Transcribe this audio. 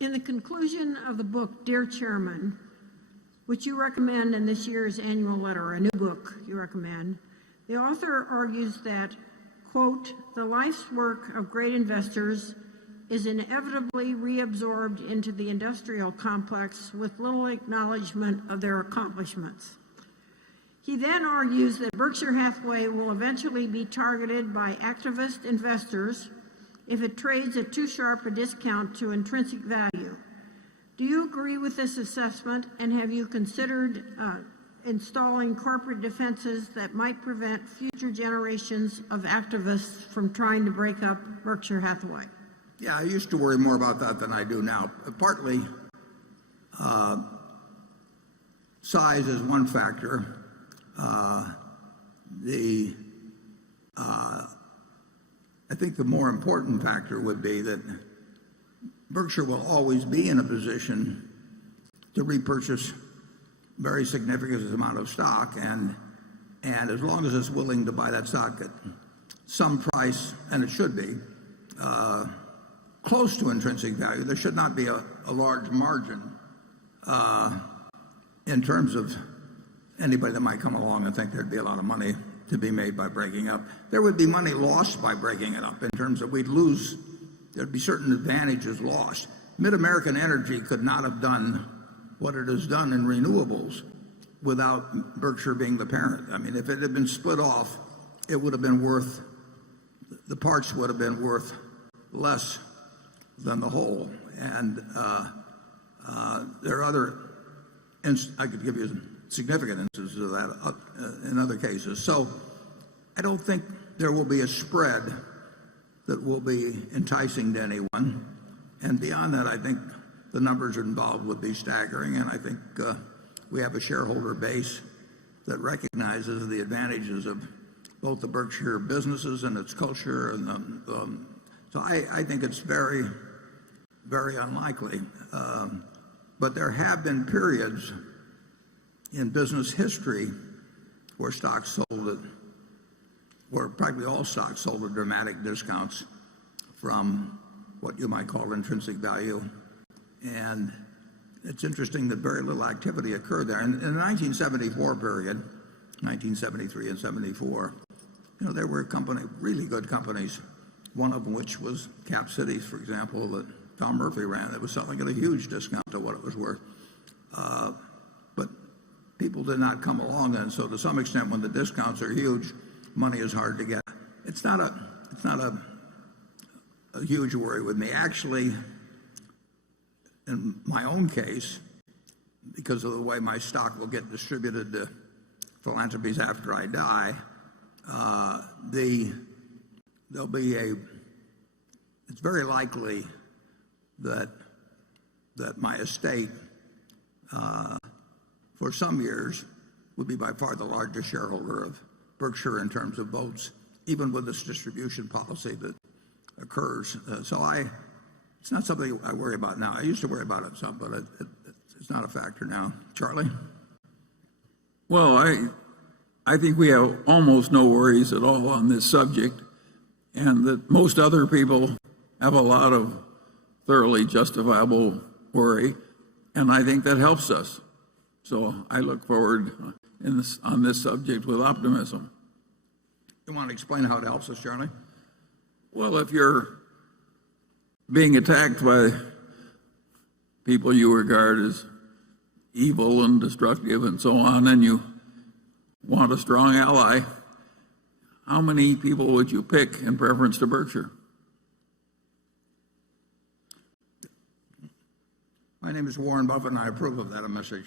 In the conclusion of the book, Dear Chairman, which you recommend in this year's annual letter, a new book you recommend, the author argues that, quote, the life's work of great investors is inevitably reabsorbed into the industrial complex with little acknowledgement of their accomplishments. He then argues that Berkshire Hathaway will eventually be targeted by activist investors if it trades at too sharp a discount to intrinsic value. Do you agree with this assessment, and have you considered installing corporate defenses that might prevent future generations of activists from trying to break up Berkshire Hathaway? Yeah, I used to worry more about that than I do now. Partly, size is one factor. I think the more important factor would be that Berkshire will always be in a position to repurchase very significant amount of stock, and as long as it's willing to buy that stock at some price, and it should be close to intrinsic value, there should not be a large margin in terms of anybody that might come along and think there'd be a lot of money to be made by breaking up. There would be money lost by breaking it up in terms of there'd be certain advantages lost. Mid-American Energy could not have done what it has done in renewables without Berkshire being the parent. I mean, if it had been split off, it would have been the parts would have been worth less than the whole. And there are I could give you significant instances of that in other cases. So I don't think there will be a spread that will be enticing to anyone. And beyond that, I think the numbers involved would be staggering. And I think we have a shareholder base that recognizes the advantages of both the Berkshire businesses and its culture. And so I think it's very, very unlikely. But there have been periods in business history where stocks where practically all stocks sold at dramatic discounts from what you might call intrinsic value. And it's interesting that very little activity occurred there. And in the 1974 period, 1973 and 74, there were really good companies, one of which was Cap Cities, for example, that Tom Murphy ran, that was selling at a huge discount to what it was worth. But people did not come along, and so to some extent, when the discounts are huge, money is hard to get. It's not a huge worry with me. Actually, in my own case, because of the way my stock will get distributed to philanthropies after I die, it's very likely that my estate for some years would be by far the largest shareholder of Berkshire in terms of votes, even with this distribution policy that occurs. It's not something I worry about now. I used to worry about it some, but it's not a factor now. Charlie? Well, I think we have almost no worries at all on this subject, and that most other people have a lot of thoroughly justifiable worry, and I think that helps us. So I look forward on this subject with optimism. You want to explain how it helps us, Charlie? Well, if you're being attacked by people you regard as evil and destructive and so on, and you want a strong ally, how many people would you pick in preference to Berkshire? My name is Warren Buffett, and I approve of that message.